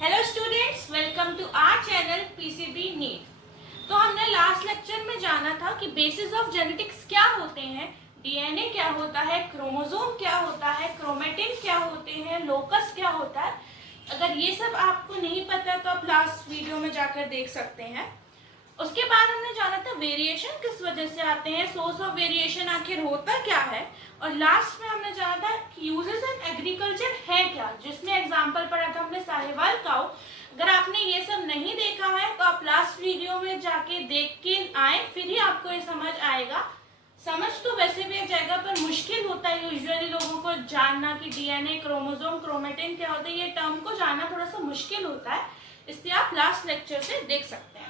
Hello students, welcome to our channel PCB NEET. तो हमने last lecture में जाना था कि बेसिस ऑफ जेनेटिक्स क्या होते हैं, डीएनए क्या होता है, क्रोमोसोम क्या होता है, क्रोमेटिन क्या होते हैं, लोकस क्या होता है। अगर ये सब आपको नहीं पता तो आप लास्ट वीडियो में जाकर देख सकते हैं। उसके बाद हमने जाना था वेरिएशन किस वजह से आते हैं, सोर्स ऑफ वेरिएशन आखिर होता क्या है, और लास्ट में हमने जाना था कि यूजेस इन एग्रीकल्चर है क्या, जिसमें एग्जांपल पढ़ा था हमने साहिवाल काऊ। अगर आपने ये सब नहीं देखा है तो आप लास्ट वीडियो में जाके देख के आए, फिर ही आपको ये समझ आएगा। समझ तो वैसे भी आ जाएगा, पर मुश्किल होता है यूजुअली लोगों को जानना कि डीएनए, क्रोमोसोम, क्रोमेटिन क्या होता है। ये टर्म को जानना थोड़ा सा मुश्किल होता है, इसलिए आप लास्ट लेक्चर से देख सकते हैं।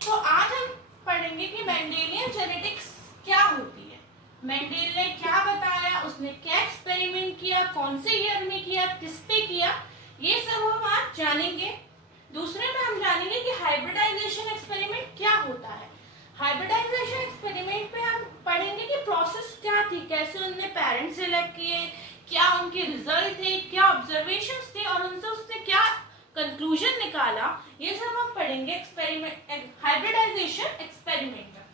तो आज हम पढ़ेंगे कि मेंडेलियन जेनेटिक्स क्या होती है, मेंडेल ने क्या बताया, उसने क्या एक्सपेरिमेंट किया, कौन से ईयर में किया, किस पे किया, ये सब हम आज जानेंगे। दूसरे में हम जानेंगे कि हाइब्रिडाइजेशन एक्सपेरिमेंट क्या होता है। हाइब्रिडाइजेशन एक्सपेरिमेंट पे हम पढ़ेंगे कि प्रोसेस क्या थी, कैसे उनने पेरेंट्स सिलेक्ट किए, क्या उनके रिजल्ट थे, क्या ऑब्जर्वेशंस थे और उनसे उसने क्या कंक्लूजन निकाला, ये सब हम पढ़ेंगे एक्सपेरिमेंट हाइब्रिडाइजेशन एक्सपेरिमेंट में।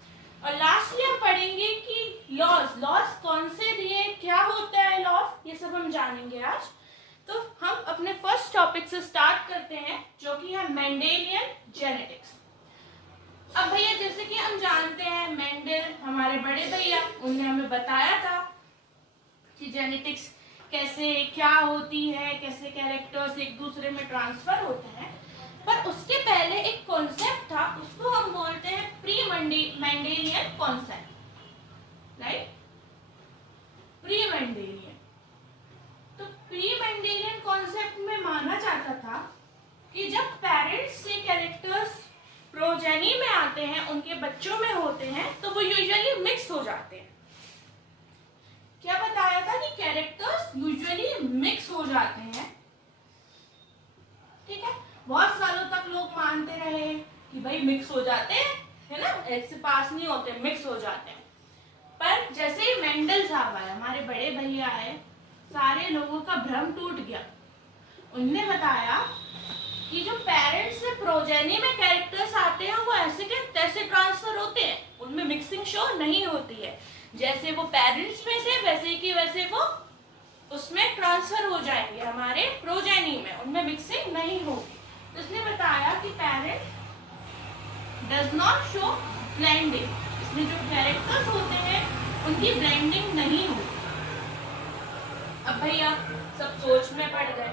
और लास्टली हम पढ़ेंगे कि लॉज कौन से दिए, क्या होता है लॉज, ये सब हम जानेंगे आज। तो हम अपने फर्स्ट टॉपिक से स्टार्ट करते हैं जो कि है मेंडेलियन जेनेटिक्स। अब भैया जैसे कि हम जानते हैं मेंडल हमारे बड़े भैया, उन्होंने हमें बताया था कि जेनेटिक्स कैसे क्या होती है, कैसे कैरेक्टर्स एक दूसरे में ट्रांसफर होते हैं। पर उसके पहले एक कॉन्सेप्ट था, उसको हम बोलते हैं pre Mendelian concept, right. Pre Mendelian, तो प्री मेंडेलियन कॉन्सेप्ट में माना जाता था कि जब पेरेंट्स से कैरेक्टर्स प्रोजेनी में आते हैं, उनके बच्चों में होते हैं, तो वो यूजुअली मिक्स हो जाते हैं। क्या बताया था कि कैरेक्टर्स यूजुअली मिक्स हो जाते हैं, ठीक है। बहुत सालों तक लोग मानते रहे कि भाई मिक्स हो जाते हैं, है ना, ऐसे पास नहीं होते, मिक्स हो जाते हैं। पर जैसे ही मेंडल साहब आए, हमारे बड़े भैया आए, सारे लोगों का भ्रम टूट गया। उनने बताया कि जो पेरेंट्स से प्रोजेनी में कैरेक्टर्स आते हैं वो ऐसे के तैसे ट्रांसफर होते हैं, उनमें मिक्सिंग शो नहीं होती है। जैसे वो पेरेंट्स में थे वैसे की वैसे वो उसमें ट्रांसफर हो जाएंगे हमारे प्रोजेनी में, उनमें मिक्सिंग नहीं होगी। तो इसने बताया कि parent does not show blending, इसमें जो कैरेक्टर्स होते हैं उनकी ब्लेंडिंग नहीं होती। अब भैया सब सोच में पड़ गए,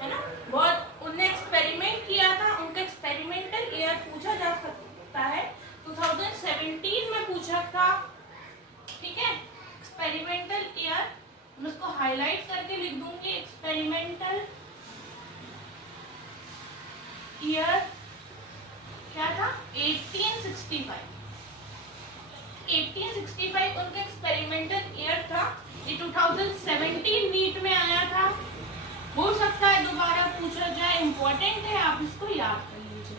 है ना। बहुत उन्होंने एक्सपेरिमेंट किया था, उनका एक्सपेरिमेंटल ईयर पूछा जा सकता है 2017 में पूछा था, ठीक है। एक्सपेरिमेंटल ईयर मैं उसको हाईलाइट करके लिख दूंगी, एक्सपेरिमेंटल ईयर क्या था, 1865 उनका एक्सपेरिमेंटल ईयर था। ये 2017 नीट में आया था, हो सकता है दोबारा पूछा जाए, इंपॉर्टेंट है, आप इसको याद कर लीजिए।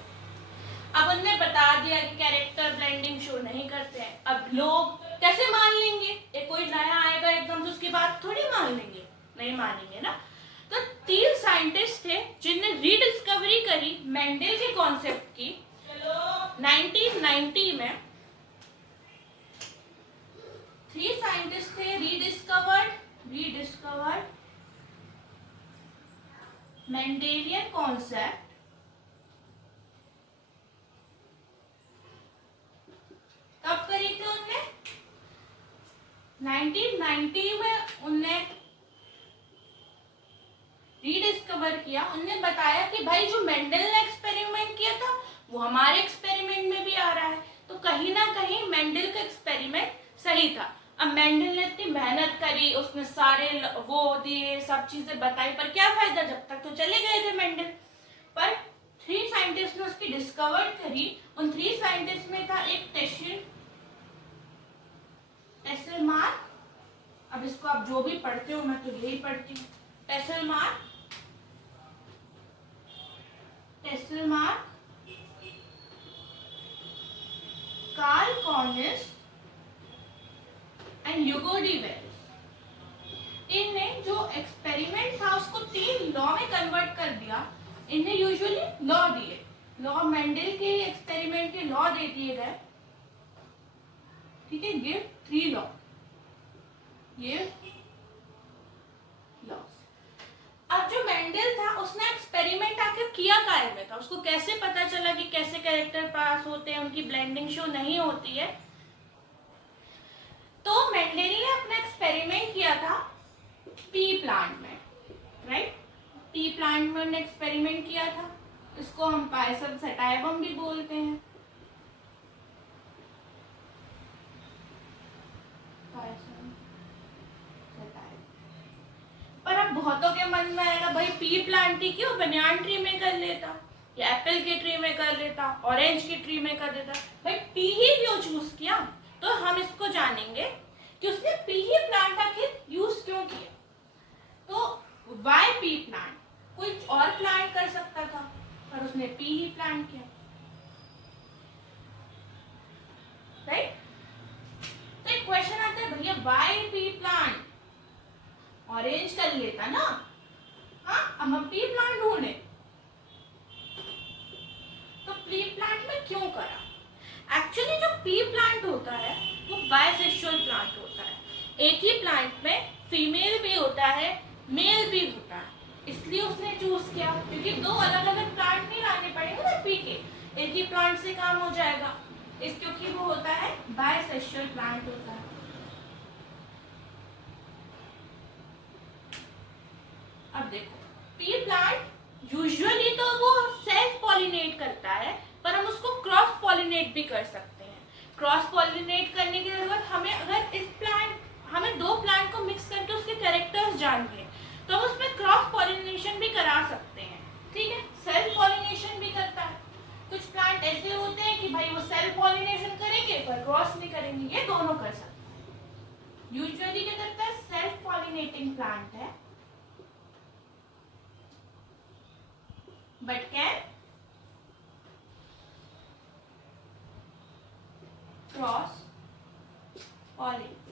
अब उन्होंने बता दिया कि कैरेक्टर ब्लेंडिंग शो नहीं करते हैं। अब लोग कैसे मान लेंगे, एक कोई नया आएगा एकदम तो उसकी बात थोड़ी मान लेंगे, नहीं मानेंगे ना। तो 3 साइंटिस्ट थे जिनने रीडिस्कवरी करी मेंडल के कॉन्सेप्ट की 1990 में। 3 साइंटिस्ट थे, रीडिस्कवर्ड मेंडेलियन कॉन्सेप्ट। कब करी थी उनने, 1990 में उनने रीडिस्कवर किया। उनने बताया कि भाई जो मेंडल ने एक्सपेरिमेंट किया था वो हमारे एक्सपेरिमेंट में भी आ रहा है, तो कहीं ना कहीं मेंडल का एक्सपेरिमेंट सही था। अब मेंडल ने इतनी मेहनत करी, उसने सारे वो दिए, सब चीजें बताई, पर क्या फायदा, जब तक तो चले गए थे मेंडल। पर 3 साइंटिस्ट ने उसकी डिस्कवर करी। उन 3 साइंटिस्ट में था एक टेसेलमान, अब इसको आप जो भी पढ़ते हो, मैं तो यही पढ़ती हूँ, टेसेलमान, Carl Correns and Hugo de Vries. इनने जो एक्सपेरिमेंट था उसको 3 लॉ में कन्वर्ट कर दिया, इन्हें यूजुअली लॉ दिए, लॉ मेंडल के एक्सपेरिमेंट के लॉ दे दिए गए, ठीक है, गिव 3 लॉ, गिव लॉस। अब जो मेंडल था उसने एक्सपेरिमेंट आखिर किया काय में था, उसको कैसे पता चला कि कैसे कैरेक्टर पास होते हैं, उनकी ब्लेंडिंग शो नहीं होती है। तो मेंडल ने अपना एक्सपेरिमेंट किया था पी प्लांट में, राइट, पी प्लांट में उन्होंने एक्सपेरिमेंट किया था, इसको हम पायसम सेटाइवम भी बोलते हैं, पर अब बहुतों के मन में आएगा भाई पी प्लांट ही क्यों, बनियान ट्री में कर लेता, या एप्पल के ट्री में कर लेता, ऑरेंज के ट्री में कर देता, भाई पी ही क्यों चूज किया। तो हम इसको जानेंगे कि उसने पी ही प्लांट आखिर यूज क्यों किया। तो वाई पी प्लांट, कोई और प्लांट कर सकता था पर उसने पी ही प्लांट किया, राइट। तो एक क्वेश्चन आता है भैया वाई पी प्लांट, ऑरेंज कर लेता ना, हाँ, अब हम पी प्लांट ढूंढे, तो पी प्लांट में क्यों करा। एक्चुअली जो पी प्लांट होता है वो बायसेक्सुअल प्लांट होता है, एक ही प्लांट में फीमेल भी होता है मेल भी होता है, इसलिए उसने चूज किया, क्योंकि 2 अलग अलग प्लांट नहीं लाने पड़ेंगे ना पी के, एक ही प्लांट से काम हो जाएगा, इस क्योंकि वो होता है बायसेक्सुअल प्लांट होता है। अब देखो पी प्लांट यूजुअली तो वो सेल्फ पॉलिनेट करता है, पर हम उसको क्रॉस पॉलिनेट भी कर सकते हैं। क्रॉस पॉलिनेट करने की जरूरत हमें, अगर इस प्लांट, हमें 2 प्लांट को मिक्स करके उसके कैरेक्टर्स जानने, तो हम उसमें क्रॉस पॉलिनेशन भी करा सकते हैं, ठीक है, सेल्फ पॉलिनेशन भी करता है। कुछ प्लांट ऐसे होते हैं कि भाई वो सेल्फ पॉलिनेशन करेंगे पर क्रॉस नहीं करेंगे, ये दोनों कर सकते हैं। यूजुअली क्या करता है, सेल्फ पॉलिनेटिंग प्लांट है but can cross pollinate।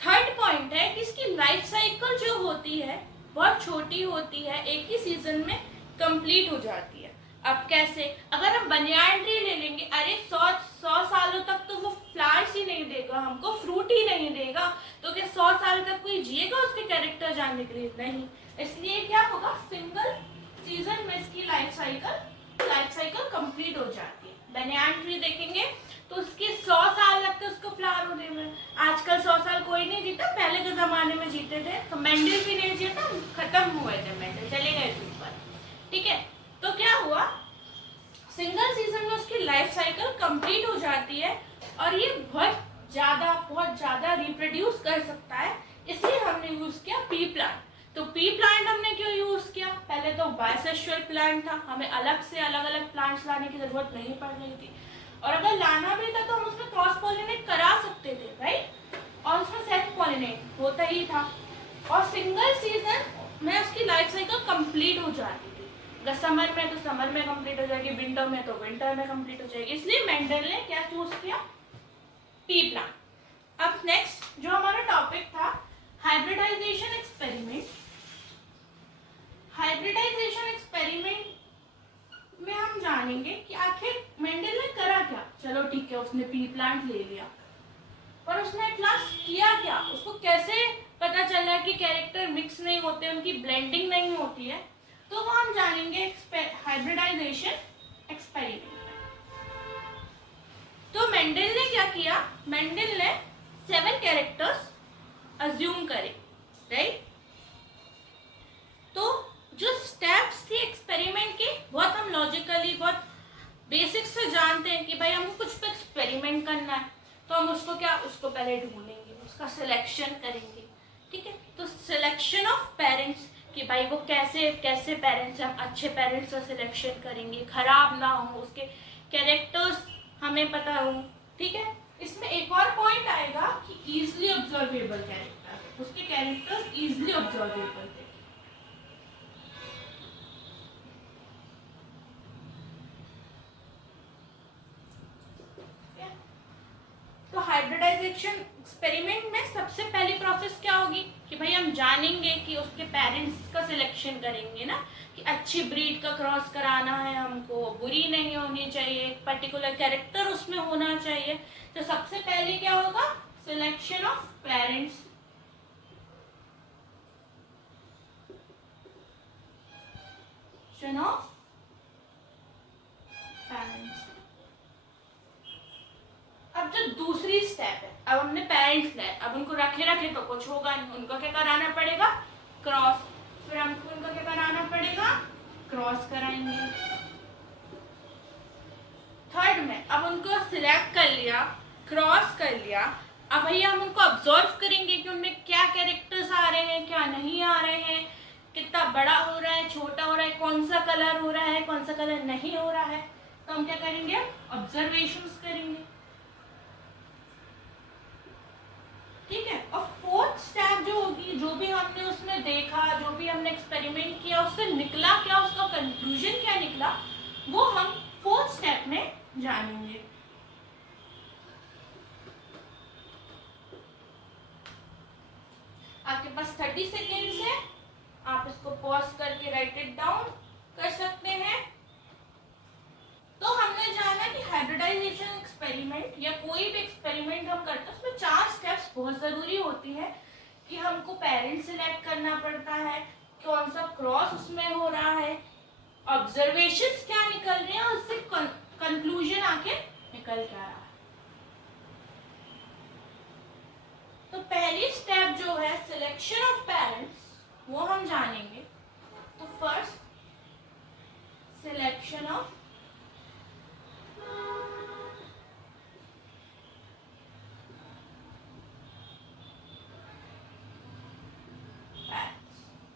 Third point है कि इसकी लाइफ साइकिल जो होती है बहुत छोटी होती है, एक ही सीजन में कंप्लीट हो जाती है। अब कैसे, अगर हम बनियान ट्री ले लेंगे, अरे 100 सालों तक तो वो फ्लावर्स ही नहीं देगा, हमको फ्रूट ही नहीं देगा, तो क्या 100 साल तक कोई जिएगा उसके कैरेक्टर जानने के लिए, नहीं। इसलिए क्या होगा, सिंगल सीजन में इसकी लाइफ साइकिल कंप्लीट हो जाती है। बनियान ट्री देखेंगे तो उसके 100 साल लगते उसको फ्लावर होने में, आजकल 100 साल कोई नहीं जीता, पहले के जमाने में जीते थे, तो मेंडल भी नहीं जीता, खत्म हुए थे मेंडल, चले गए ऊपर, ठीक है। तो क्या हुआ, सिंगल सीजन में उसकी लाइफ साइकिल कंप्लीट हो जाती है और ये बहुत ज़्यादा रिप्रोड्यूस कर सकता है, इसलिए हमने यूज़ किया पी प्लांट। तो पी प्लांट हमने क्यों यूज़ किया, पहले तो बायसेक्सुअल प्लांट था, हमें अलग से अलग अलग प्लांट्स लाने की ज़रूरत नहीं पड़ रही थी, और अगर लाना भी था तो हम उसमें क्रॉस पॉलिनेट करा सकते थे, राइट, और उसमें सेल्फ पॉलिनेट होता ही था, और सिंगल सीजन में उसकी लाइफ साइकिल कंप्लीट हो जाती थी। अगर समर में तो समर में कंप्लीट हो जाएगी, विंटर में तो विंटर में कंप्लीट हो जाएगी, इसलिए मेंडल ने क्या चूज किया, पी प्लांट। अब नेक्स्ट जो हमारा टॉपिक था हाइब्रिडाइजेशन एक्सपेरिमेंट। हाइब्रिडाइजेशन एक्सपेरिमेंट में हम जानेंगे कि आखिर मेंडल ने करा क्या। चलो ठीक है, उसने पी प्लांट ले लिया, पर उसने एट लास्ट किया क्या, उसको कैसे पता चला कि कैरेक्टर मिक्स नहीं होते, उनकी ब्लेंडिंग नहीं होती है, तो वो हम जानेंगे हाइब्रिडाइजेशन एक्सपेरिमेंट। तो मेंडल ने क्या किया, मेंडल ने 7 कैरेक्टर्स अज्यूम करे, राइट। तो जो स्टेप्स थी एक्सपेरिमेंट के, बहुत हम लॉजिकली बहुत बेसिक से जानते हैं कि भाई हमको कुछ पे एक्सपेरिमेंट करना है, तो हम उसको क्या, उसको पहले ढूंढेंगे, उसका सिलेक्शन करेंगे, ठीक है। तो सिलेक्शन ऑफ पेरेंट्स, कि भाई वो कैसे पेरेंट्स, हम अच्छे पेरेंट्स का सिलेक्शन करेंगे, खराब ना हो, उसके कैरेक्टर्स हमें पता हो, ठीक है। इसमें एक और पॉइंट आएगा कि इजीली ऑब्जर्वेबल कैरेक्टर, उसके कैरेक्टर्स इजीली ऑब्जर्वेबल थे। तो हाइब्रिडाइजेशन एक्सपेरिमेंट में सबसे पहली प्रोसेस क्या होगी कि भाई हम जानेंगे कि उसके पेरेंट्स का सिलेक्शन करेंगे ना, कि अच्छी ब्रीड का क्रॉस कराना है हमको, बुरी नहीं होनी चाहिए, एक पर्टिकुलर कैरेक्टर उसमें होना चाहिए। तो सबसे पहले क्या होगा, selection of parents. Of parents. अब जो दूसरी स्टेप है, अब हमने पेरेंट्स लाए, अब उनको रखे तो कुछ होगा नहीं, उनको क्या कराना पड़ेगा, क्रॉस। फिर हमको उनको क्या कराना पड़ेगा, क्रॉस कराएंगे। थर्ड में अब उनको सिलेक्ट कर लिया, क्रॉस कर लिया, अब भैया हम उनको ऑब्जर्व करेंगे कि उनमें क्या कैरेक्टर्स आ रहे हैं, क्या नहीं आ रहे हैं, कितना बड़ा हो रहा है, छोटा हो रहा है, कौन सा कलर हो रहा है, कौन सा कलर नहीं हो रहा है। तो हम क्या करेंगे, ऑब्जर्वेशंस करेंगे। ठीक है। और फोर्थ स्टेप जो होगी, जो भी हमने उसमें देखा, जो भी हमने एक्सपेरिमेंट किया, उससे निकला क्या, उसका कंक्लूजन क्या निकला, वो हम फोर्थ स्टेप में जानेंगे। आपके पास 30 सेकेंड्स है, आप इसको पॉज करके राइट इट डाउन कर सकते हैं। तो हमने जाना कि हाइब्रिडाइजेशन एक्सपेरिमेंट या कोई भी एक्सपेरिमेंट हम करते हैं उसमें 4 स्टेप्स बहुत जरूरी होती है, कि हमको पेरेंट सिलेक्ट करना पड़ता है, कौन सा क्रॉस उसमें हो रहा है, ऑब्जर्वेशंस क्या निकल रहे हैं, उससे कंक्लूजन आके निकल क्या रहा है। तो पहली स्टेप जो है सिलेक्शन ऑफ पेरेंट्स, वो हम जानेंगे। तो first selection of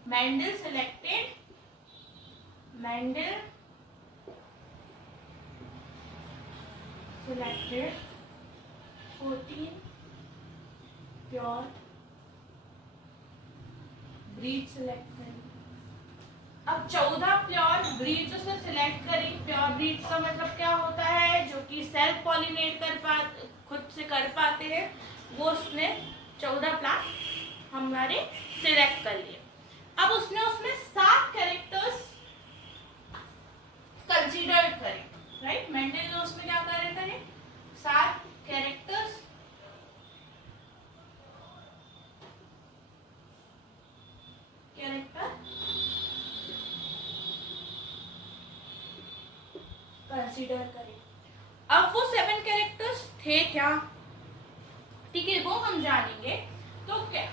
Mendel selected 14 pure breed select करी। अब 14 प्योर ब्रीड उसने सिलेक्ट करी। प्योर ब्रीड का मतलब क्या होता है, जो कि सेल्फ पॉलिनेट कर पाते, खुद से कर पाते हैं, वो उसने 14 प्लांट हमारे सिलेक्ट कर लिए। अब उसने उसमें 7 कैरेक्टर्स कंसीडर करें, राइट। मेंडल ने उसमें क्या करें 7 कैरेक्टर्स कंसीडर करें। अब वो 7 कैरेक्टर्स थे क्या, ठीक है, वो हम जानेंगे। तो क्या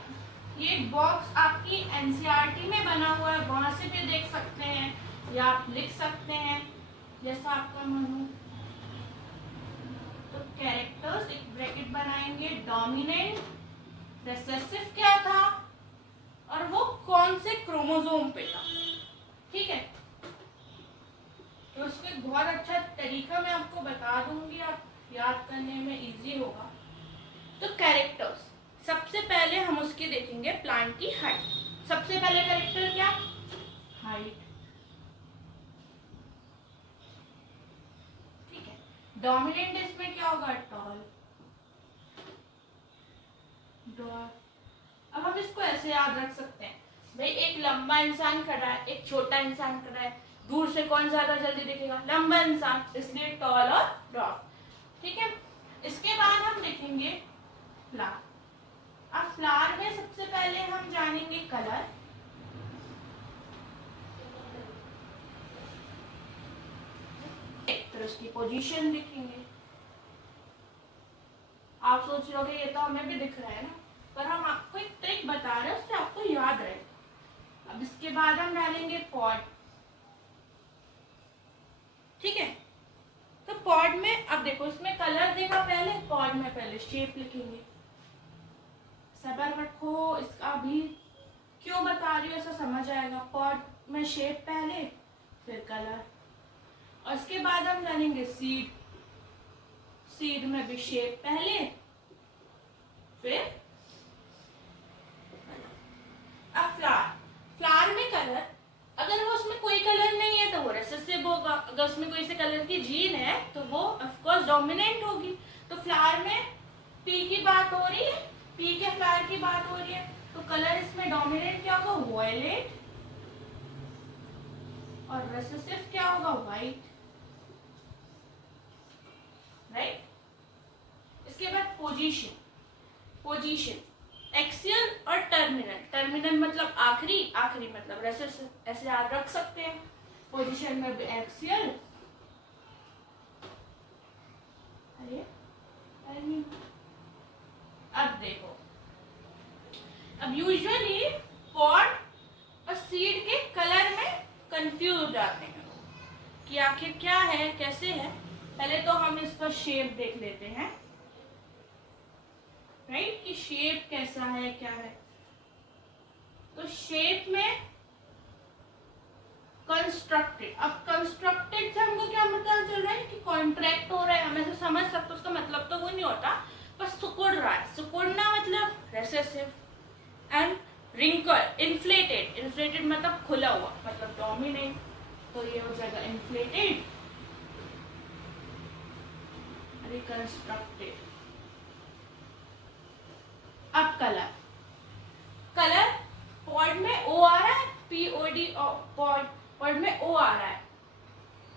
ये बॉक्स आपकी एनसीईआरटी में बना हुआ है, वहां से भी देख सकते हैं या आप लिख सकते हैं जैसा आपका मन हो। तो कैरेक्टर्स एक ब्रैकेट बनाएंगे, डोमिनेंट, रिसेसिव क्या था और वो कौन से क्रोमोसोम पे था, ठीक है। तो उसको एक बहुत अच्छा तरीका मैं आपको बता दूंगी, आप याद करने में इजी होगा। तो कैरेक्टर्स, सबसे पहले हम उसकी देखेंगे प्लांट की हाइट। सबसे पहले कैरेक्टर क्या, हाइट, ठीक है। डोमिनेंट इसमें क्या होगा, टॉल, डॉर्फ। अब हम इसको ऐसे याद रख सकते हैं, भाई एक लंबा इंसान खड़ा है, एक छोटा इंसान खड़ा है, दूर से कौन ज्यादा जल्दी दिखेगा, लंबा इंसान, इसलिए टॉल और डॉर्फ, ठीक है। इसके बाद हम देखेंगे फ्लावर। अब फ्लावर में सबसे पहले हम जानेंगे कलर, फिर उसकी पोजीशन लिखेंगे। आप सोच रहे ये तो हमें भी दिख रहा है ना, पर हम आपको एक ट्रिक बता रहे हैं, उससे आपको याद रहे। अब इसके बाद हम डालेंगे पॉट, ठीक है। तो पॉट में अब देखो, इसमें कलर देखा पहले, पॉट में पहले शेप लिखेंगे। सबर रखो, इसका भी क्यों बता रही हूँ ऐसा समझ आएगा। पॉट में शेप पहले, फिर कलर, और इसके बाद हम जानेंगे सीड। सीड में भी शेप पहले, फिर अब फ्लावर। फ्लावर में कलर, अगर वो उसमें कोई कलर नहीं है तो वो रिसेसिव होगा, अगर उसमें कोई से कलर की जीन है तो वो ऑफ कोर्स डोमिनेंट होगी। तो फ्लावर में पी की बात हो रही है पी के फ्लावर की बात हो रही है, तो कलर इसमें डोमिनेंट क्या होगा, वॉयलेट, और रेसेसिव क्या होगा, व्हाइट, राइट। इसके बाद पोजीशन, पोजीशन एक्सियल और टर्मिनल। टर्मिनल मतलब आखिरी, आखिरी मतलब रेसेसिव, ऐसे याद रख सकते हैं। पोजीशन में भी एक्सियल, अरे अब देखो, अब यूजुअली पॉट और सीड के कलर में कंफ्यूज हो जाते हैं कि आखिर क्या है, कैसे है। पहले तो हम इसका शेप देख लेते हैं, राइट, कि शेप कैसा है, क्या है। तो शेप में कंस्ट्रक्टेड, अब कंस्ट्रक्टेड से हमको क्या मतलब चल रहा है कि कॉन्ट्रैक्ट हो रहा है, हम ऐसे समझ सकते, उसका मतलब तो वो नहीं होता, बस सिकुड़ रहा है। सिकुड़ना मतलब recessive. And wrinkle, inflated, inflated मतलब खुला हुआ, मतलब डोमिनेंट, तो ये हो जाएगा इन्फ्लेटेड, रिकंस्ट्रक्टेड। अब कलर, कलर पॉड में ओ आ रहा है, POD, पॉड में ओ आ रहा है,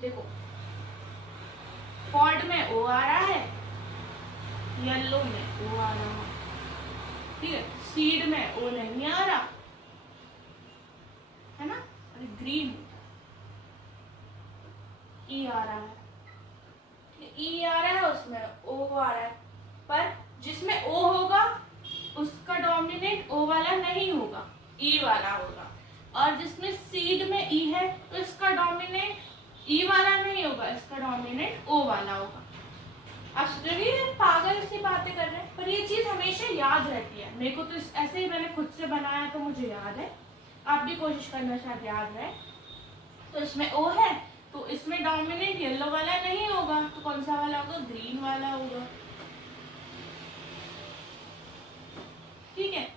देखो पॉड में ओ आ रहा है, येलो में ओ आ रहा है, ठीक है। सीड में ओ नहीं आ रहा है ना, और ग्रीन ई आ रहा है, ई आ रहा है, उसमें ओ आ रहा है, पर जिसमें ओ होगा उसका डोमिनेंट ओ वाला नहीं होगा, ई वाला होगा। और जिसमें सीड में ई है तो इसका डोमिनेंट ई वाला नहीं होगा, इसका डोमिनेंट ओ वाला होगा। आप सोचोगे पागल सी बातें कर रहे हैं, पर ये चीज हमेशा याद रहती है। मेरे को तो ऐसे ही मैंने खुद से बनाया तो मुझे याद है, आप भी कोशिश करना, शायद याद रहे। तो इसमें ओ है तो इसमें डोमिनेंट येलो वाला नहीं होगा, तो कौन सा वाला होगा, ग्रीन वाला होगा, ठीक है।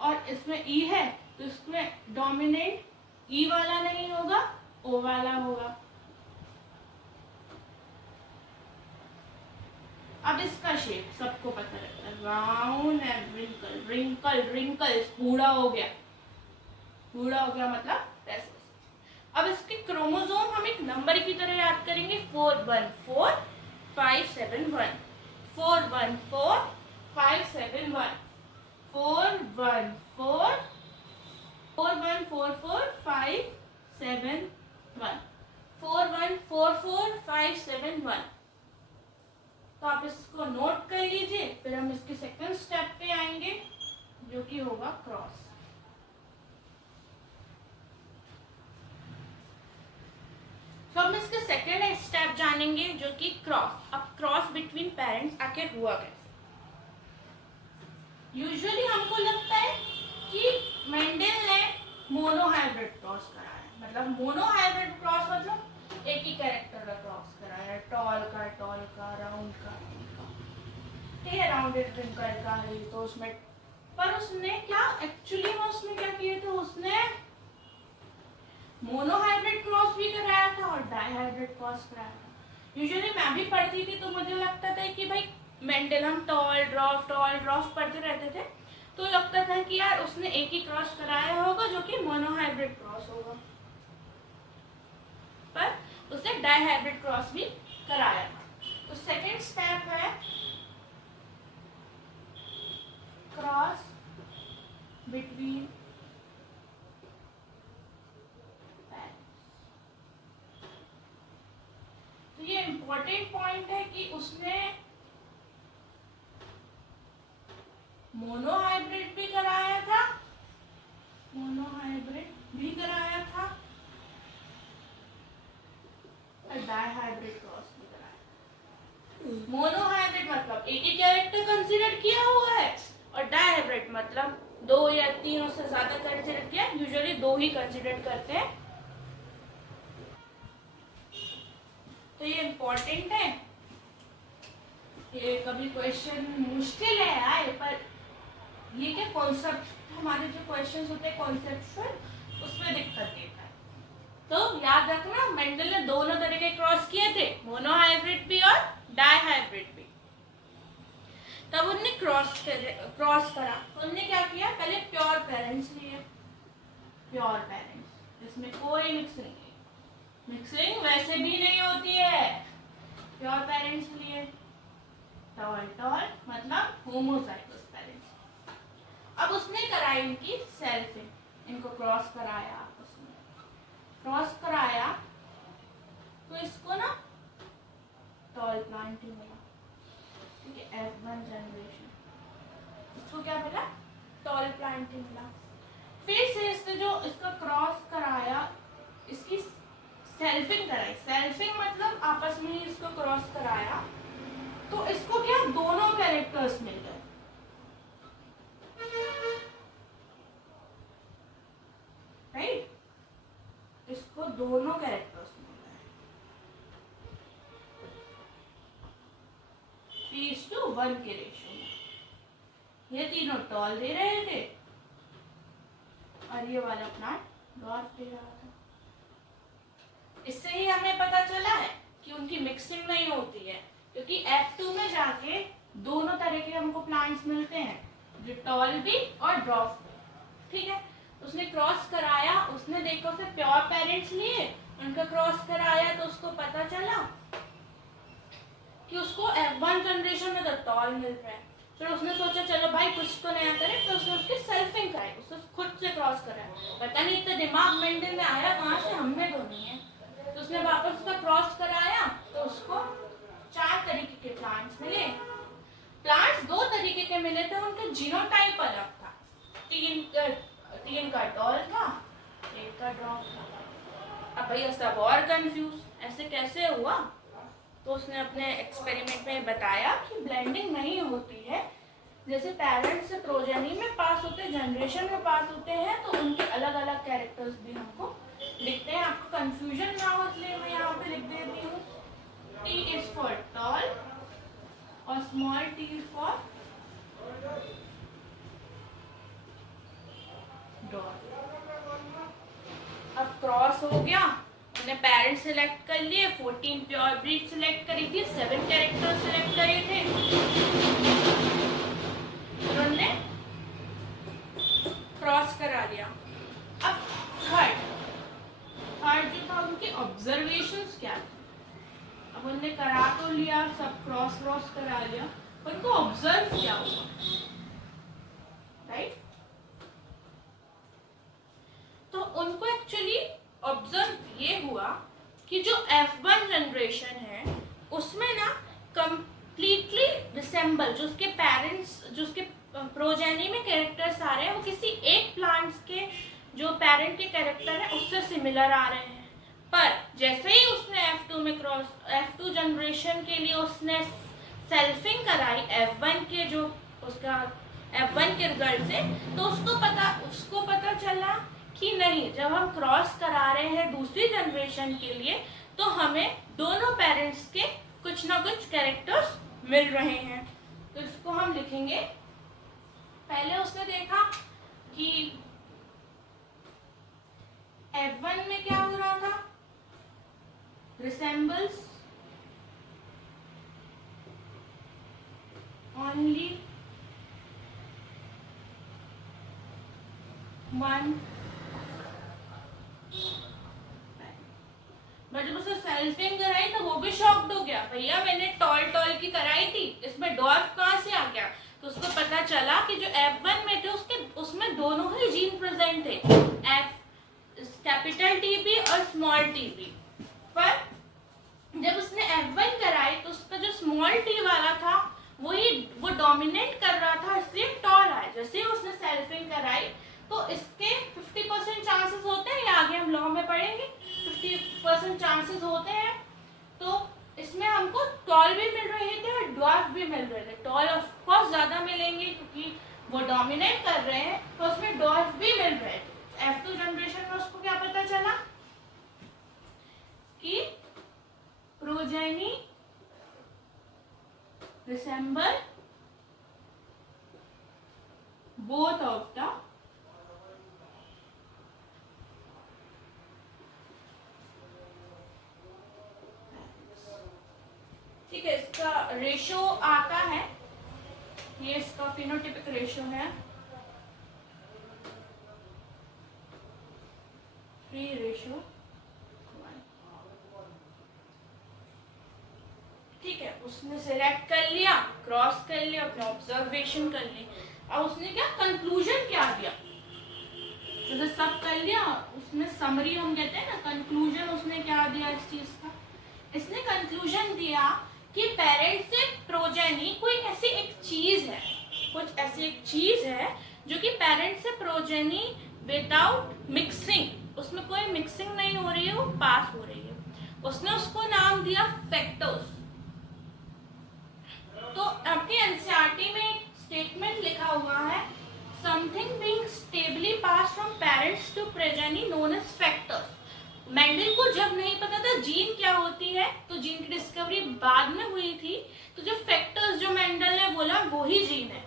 और इसमें ई है तो इसमें डोमिनेंट ई वाला नहीं होगा, ओ वाला होगा। अब इसका शेप सबको पता रहता है, round and wrinkle, wrinkle wrinkle बूढ़ा हो गया, बूढ़ा हो गया मतलब ऐसे। अब इसके क्रोमोसोम हम एक नंबर की तरह याद करेंगे, 414571, 414571, 41444571, 41444571। तो आप इसको नोट कर लीजिए, फिर हम इसके सेकंड स्टेप पे आएंगे जो कि होगा क्रॉस। तो हम इसके सेकंड स्टेप जानेंगे जो कि क्रॉस। अब क्रॉस बिटवीन पेरेंट्स आखिर हुआ कैसे। यूजुअली हमको लगता है कि मेंडल ने मोनोहाइब्रिड क्रॉस कराया, मतलब मोनोहाइब्रिड क्रॉस मतलब एक ही कैरेक्टर का क्रॉस कराया, टॉल का, राउंड का, ठीक है, राउंडेड ट्विंकल का है तो उसमें। पर उसने क्या एक्चुअली में उसने क्या किया था, उसने मोनोहाइब्रिड क्रॉस भी कराया था और डाइहाइब्रिड क्रॉस कराया था। यूजुअली मैं भी पढ़ती थी तो मुझे लगता था कि भाई मेंडल, हम टॉल ड्रॉफ पढ़ते रहते थे तो लगता था कि यार उसने एक ही क्रॉस कराया होगा जो कि मोनोहाइब्रिड क्रॉस होगा, पर उसने डाइहाइब्रिड क्रॉस भी कराया था। तो सेकंड स्टेप है क्रॉस बिटवीन पेरेंट्स। तो ये इंपॉर्टेंट पॉइंट है कि उसने मोनोहाइब्रिड भी कराया था, और डाइहाइब्रिड क्रॉस भी कराया। मोनोहाइब्रिड मतलब एक ही कैरेक्टर कंसीडर किया हुआ है, और डाइहाइब्रिड मतलब दो या तीन से ज्यादा कंसीडर किया, यूजुअली दो ही कंसीडर करते हैं। तो ये इम्पोर्टेंट है, ये कभी क्वेश्चन मुश्किल है आए, पर ये क्या कॉन्सेप्ट, हमारे जो क्वेश्चंस होते हैं कॉन्सेप्चुअल, उसमें दिक्कत देता है। तो याद रखना मेंडल ने दोनों तरह के क्रॉस किए थे, मोनोहाइब्रिड भी और डाइहाइब्रिड भी। तब उनने क्रॉस करा। तो उनने क्या किया, पहले प्योर पेरेंट्स लिए, प्योर पेरेंट्स जिसमें कोई मिक्सिंग नहीं, मिक्सिंग वैसे भी नहीं होती है, प्योर पेरेंट्स लिए, टॉल टॉल मतलब होमोजाइगस पेरेंट्स। अब उसने कराई इनकी सेल्फिंग, इनको क्रॉस कराया, उसने क्रॉस कराया तो इसको ना टॉल प्लांट मिला, ठीक है, F1 जनरेशन, इसको क्या मिला, टॉल प्लांट मिला। फिर से इसने जो इसका क्रॉस कराया, इसकी सेल्फिंग कराई, सेल्फिंग मतलब आपस में ही इसको क्रॉस कराया, तो इसको क्या दोनों कैरेक्टर्स मिल गए, राइट, इसको दोनों कैरेक्टर्स मिल गए, 3:1 के रेशियो में। ये तीनों टॉल दे रहे थे और ये वाला प्लांट डॉर्फ दे रहा था। इससे ही हमें पता चला है कि उनकी मिक्सिंग नहीं होती है, क्योंकि F2 में जाके दोनों तरह के हमको प्लांट्स मिलते हैं, जो टॉल भी और ड्रॉप, ठीक है। उसने क्रॉस कराया, उसने देखो उसे प्योर पेरेंट्स लिए, उनका क्रॉस कराया तो उसको पता चला कि उसको F1 जनरेशन में तो टॉल मिल रहा है। फिर उसने सोचा चलो भाई कुछ तो नया करें, तो उसने उसकी सेल्फिंग कराई, उसने खुद से क्रॉस कराया। पता नहीं इतना दिमाग मेंटेन में आया कहाँ से, हमें तो नहीं है। तो उसने वापस उसका क्रॉस कराया तो उसको 4 तरीके के प्लांट्स मिले। प्लांट्स 2 तरीके के मिले थे, उनका जीनोटाइप अलग था, 3 का टॉल था, 1 का ड्रॉप था। अब भैया सब और कंफ्यूज, ऐसे कैसे हुआ? तो उसने अपने एक्सपेरिमेंट में बताया कि ब्लेंडिंग नहीं होती है, जैसे पेरेंट्स से प्रोजेनी में पास होते, जनरेशन में पास होते हैं, तो उनके अलग अलग कैरेक्टर्स भी हमको दिखते हैं। आपको कंफ्यूजन ना हो इसलिए मैं यहाँ पे लिख देती हूँ, T is for tall और small t for dwarf। अब क्रॉस हो गया, उन्हें पेरेंट्स सिलेक्ट कर लिए, 14 प्योर ब्रीड सिलेक्ट करी थी, 7 कैरेक्टर सिलेक्ट करे थे, उन्होंने क्रॉस करा लिया। अब थर्ड जो था उनके ऑब्जर्वेशंस क्या थे? अब उन्होंने करा तो लिया, सब क्रॉस करा लिया, उनको ऑब्जर्व क्या हुआ, राइट? तो उनको एक्चुअली ऑब्जर्व ये हुआ कि जो F1 जनरेशन है उसमें ना कंप्लीटली रिसेंबल, जो उसके पेरेंट्स, जो उसके प्रोजेनी में कैरेक्टर्स आ रहे हैं, वो किसी एक प्लांट्स के जो पेरेंट के कैरेक्टर है उससे सिमिलर आ रहे हैं। पर जैसे ही उसने F2 में F2 जनरेशन के लिए उसने सेल्फिंग कराई F1 के, जो उसका F1 के रिजल्ट से, तो उसको पता चला कि नहीं, जब हम क्रॉस करा रहे हैं दूसरी जनरेशन के लिए तो हमें दोनों पेरेंट्स के कुछ ना कुछ कैरेक्टर्स मिल रहे हैं। तो इसको हम लिखेंगे, पहले उसने देखा कि F1 में क्या हो रहा था, रिसेंबल्स ओनली 1, बट जब उसने सेल्फिंग कराई तो वो भी शॉक्ड हो गया, भैया मैंने टॉल की कराई थी, इसमें डॉर्फ कहाँ से आ गया? तो उसको पता चला कि जो F1 में थे उसमें दोनों ही जीन प्रेजेंट थे, कैपिटल टीबी और स्मॉल टीबी। पर जब उसने F1 कराई तो उसका जो स्मॉल टी वाला था वो डोमिनेट कर रहा था, इसलिए टॉल आया। जैसे ही उसने सेल्फिंग कराई तो इसके 50% चांसेस होते हैं, ये आगे हम लॉ में पढ़ेंगे, 50% चांसेस होते हैं। तो इसमें हमको टॉल भी मिल रहे थे और ड्वार्फ भी मिल रहे थे। टॉल ऑफ कोर्स ज़्यादा मिलेंगे क्योंकि वो डोमिनेट कर रहे हैं, तो उसमें ड्वार्फ भी मिल रहे थे। F2 जनरेशन में उसको क्या पता चला कि progeny resemble both of the ठीक है, इसका रेशो आता है ये इसका फिनोटिपिक रेशियो है 3:1। ठीक है, उसने सिलेक्ट कर लिया, क्रॉस कर लिया, अपना ऑब्जर्वेशन कर ली। अब उसने क्या कंक्लूजन क्या दिया, तो सब कर लिया, उसमें समरी हम कहते हैं ना, कंक्लूजन उसने क्या दिया इस चीज का। इसने कंक्लूजन दिया कि पेरेंट से प्रोजेनी कोई ऐसी एक चीज है, कुछ ऐसी एक चीज है जो कि पेरेंट से प्रोजेनी विदाउट मिक्सिंग, उसमें कोई मिक्सिंग नहीं हो रही है, वो पास हो रही है। उसने उसको नाम दिया फैक्टर्स। तो आपके एनसीईआरटी में एक स्टेटमेंट लिखा हुआ है, something being stably passed from parents to progeny known as factors. Mendel को जब नहीं पता था जीन क्या होती है, तो जीन की डिस्कवरी बाद में हुई थी, तो जो फैक्टर्स जो मेंडल ने बोला वो ही जीन है।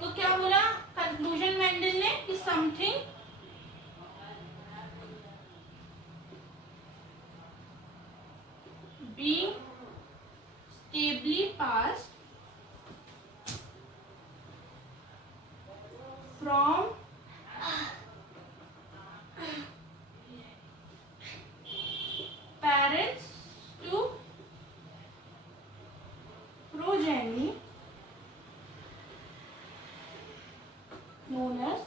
तो क्या बोला कंक्लूजन मेंडल ने कि something being stably passed from parents to progeny known as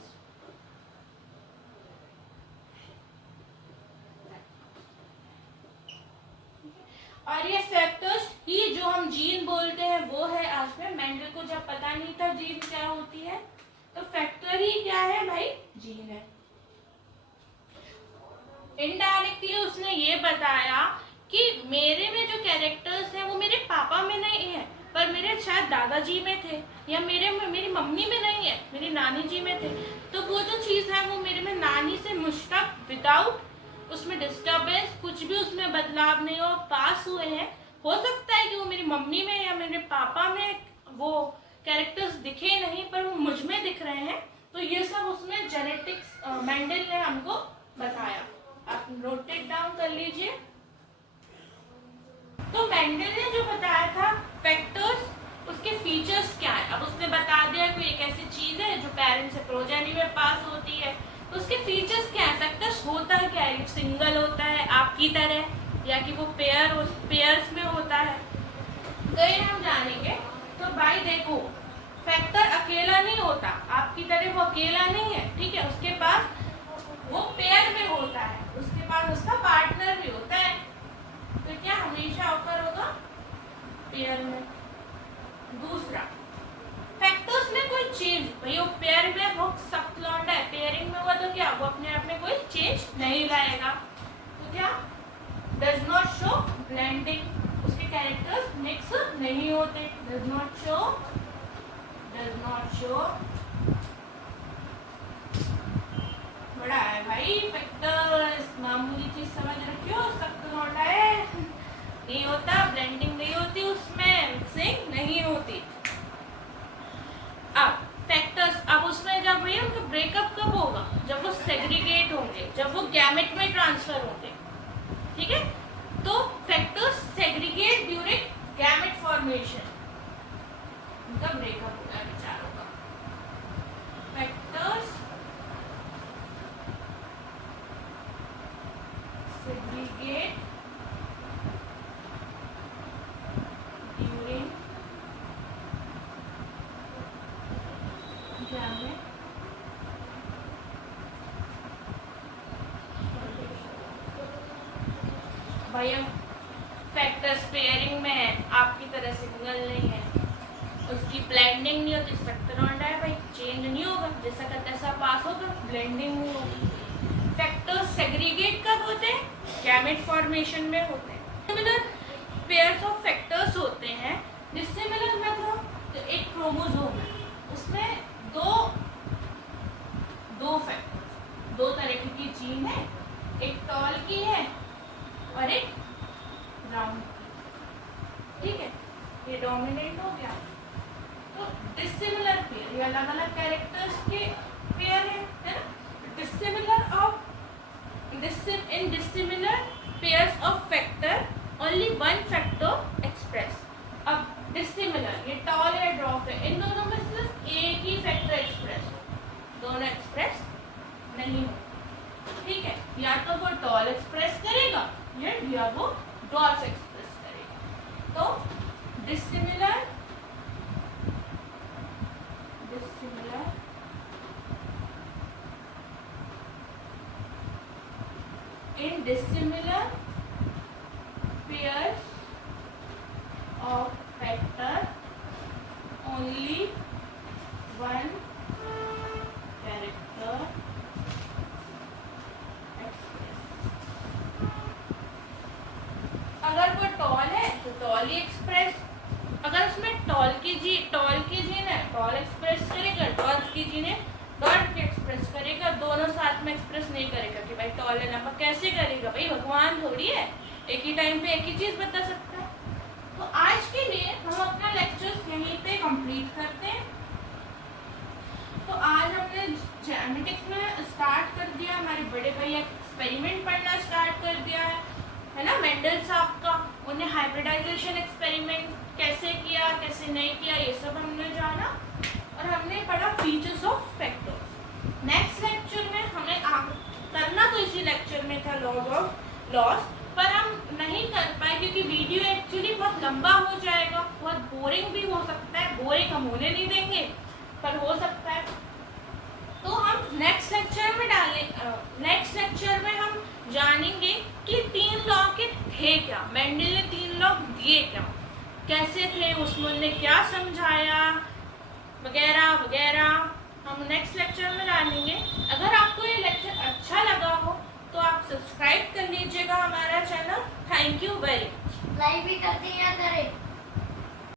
और ये फैक्टर्स ही जो हम जीन बोलते हैं वो है। आज में मेंडल को जब पता नहीं था जीन क्या होती है, तो फैक्टर ही क्या है भाई, जीन है। इनडायरेक्टली उसने ये बताया कि मेरे में जो कैरेक्टर्स हैं वो मेरे पापा में नहीं है, पर मेरे शायद दादाजी में थे, या मेरी मम्मी में नहीं है, मेरी नानी जी में थे। तो वो जो चीज़ है वो मेरे में नानी से मुश्तक विदाउट उसमें डिस्टर्बेंस, कुछ भी उसमें बदलाव नहीं हो, पास हुए हैं। हो सकता है कि वो मेरी मम्मी में या मेरे पापा में वो कैरेक्टर्स दिखे नहीं, पर वो मुझ में दिख रहे हैं। तो ये सब उसमें जेनेटिक्स मेंडल ने हमको बताया। आप नोट इट डाउन कर लीजिए। तो मेंडल ने जो बताया था फैक्टर्स, उसके फीचर्स क्या है। अब उसने बता दिया कोई एक ऐसी चीज है जो पेरेंट से प्रोजेनी में पास होती है, तो उसके फीचर्स क्या है। फैक्टर्स होता है क्या है, सिंगल होता है आपकी तरह, या कि वो पेयर्स में होता है, तो ये हम जानेंगे। तो भाई देखो, फैक्टर अकेला नहीं होता, आपकी तरह वो अकेला नहीं है, ठीक है, उसके पास वो पेयर में होता है, उसके पास उसका पार्टनर भी होता है। तो क्या हमेशा ऑकर होगा पेयर में। दूसरा, फैक्टर्स में कोई चेंज, भाई वो पेयर में वो सख्त लौंडा है, पेयरिंग में हुआ तो क्या वो अपने आप में कोई चेंज नहीं लाएगा। तो क्या डज नॉट शो ब्लेंडिंग, उसके कैरेक्टर्स मिक्स नहीं होते। डज नॉट शो बड़ा है भाई फैक्टर्स, मामूली चीज समझ रखियो, सख्त लौंडा है नहीं होता, ब्लेंडिंग नहीं होती, उसमें मिक्सिंग नहीं होती। अब फैक्टर्स, अब उसमें जब भैया उनका ब्रेकअप कब होगा, जब वो सेग्रीगेट होंगे, जब वो गैमेट में ट्रांसफर होंगे, ठीक है। तो factors segregate during gamete formation, उनका ब्रेकअप होगा विचारों का। फैक्टर्स सेग्रीगेट ड्यूरिंग गैमेट भैया फैक्टर्स पेयरिंग में है, आपकी तरह सिंगल नहीं है, उसकी ब्लेंडिंग नहीं होती, फैक्टर लौंडा है भाई, चेंज नहीं होगा, जैसा का तैसा पास होगा, ब्लेंडिंग नहीं होगी। फैक्टर्स सेग्रीगेट कब होते हैं, गैमेट फॉर्मेशन में होते हैं। सिमिलर पेयर्स ऑफ फैक्टर्स होते हैं। डिसिमिलर मतलब तो एक क्रोमोसोम है, उसमें दो फैक्टर्स, दो तरह की जीन है, एक टॉल की है और एक राउंड की, ठीक है, ये डोमिनेंट हो गया। तो डिसिमिलर पेयर, ये अलग अलग कैरेक्टर्स के पेयर है ना। Dissimilar of in dissimilar pairs of factor only one factor express। अब dissimilar, ये टॉल है ड्रॉप है, इन दोनों में सिर्फ दोनों एक्सप्रेस नहीं होते, ठीक है। या तो वो टॉल एक्सप्रेस करेगा या वो डॉर्स एक्सप्रेस करेगा। तो dissimilar in dissimilar pairs of factor only one character express। अगर वो टॉल है तो टॉल ही एक्सप्रेस, अगर उसमें टॉल की जी ने टॉल एक्सप्रेस करेगा, डॉट की जी ने डॉट के एक्सप्रेस करेगा, दोनों साथ में एक्सप्रेस नहीं करेगा कि भाई टॉल है नमक कैसे करेगा, भाई भगवान थोड़ी है एक ही टाइम पे एक ही चीज बता सकता है। तो आज के लिए हम अपना लेक्चर यहीं पे कंप्लीट करते हैं। तो आज हमने जेनेटिक्स में स्टार्ट कर दिया, हमारे बड़े भैया एक्सपेरिमेंट पढ़ना स्टार्ट कर दिया है ना, मेंडल साहब का। उन्हें हाइब्रिडाइजेशन एक्सपेरिमेंट कैसे किया कैसे नहीं किया ये सब हमने जाना, और हमने पढ़ा features of factors. Next lecture में हमें करना तो इसी लेक्चर में था लॉस, पर हम नहीं कर पाए क्योंकि वीडियो एक्चुअली बहुत लंबा हो जाएगा, बहुत बोरिंग भी हो सकता है। बोरिंग हम होने नहीं देंगे पर हो सकता है। तो हम नेक्स्ट लेक्चर में हम जानेंगे कि 3 लॉ के थे क्या, मेंडल ने 3 लॉ दिए क्या, कैसे थे, उसमें उन्होंने क्या समझाया वगैरह वगैरह, हम नेक्स्ट लेक्चर में जानेंगे। अगर आपको ये लेक्चर अच्छा लगा हो तो आप सब्सक्राइब कर लीजिएगा हमारा channel. Thank you very much. Like भी करते हैं या करें।